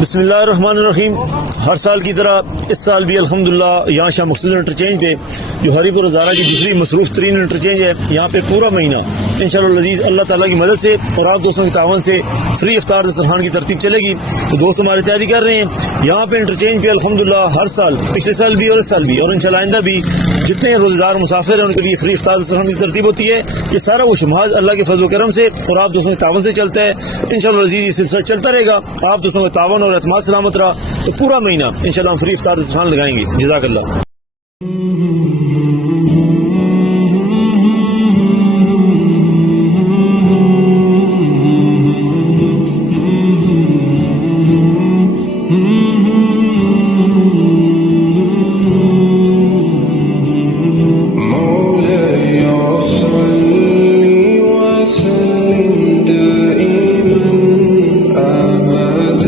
بسم اللہ الرحمن الرحیم. ہر سال کی طرح اس سال بھی الحمدللہ یہاں شاہ مقصود انٹرچینج پہ جو ہری پور ہزارہ کی دوسری مصروف ترین انٹرچینج ہے، یہاں پہ پورا مہینہ انشاءاللہ العزیز اللہ تعالیٰ کی مدد سے اور آپ دوستوں کے تعاون سے فری افطار دسترخوان کی ترتیب چلے گی. تو دوست ہماری تیاری کر رہے ہیں یہاں پہ انٹرچینج پہ الحمدللہ ہر سال، پچھلے سال بھی اور اس سال بھی اور انشاءاللہ آئندہ بھی جتنے روزے دار مسافر ہیں ان کے لیے فری افطار دسترخوان کی ترتیب ہوتی ہے. یہ سارا وہ محض اللہ کے فضل و کرم سے اور آپ دوستوں کے تعاون سے چلتا ہے. انشاءاللہ العزیز یہ سلسلہ چلتا رہے گا. آپ دوستوں کا تعاون اور اعتماد سلامت رہا تو پورا مہینہ انشاءاللہ ہم فری افطار دسترخوان لگائیں گے. جزاک اللہ.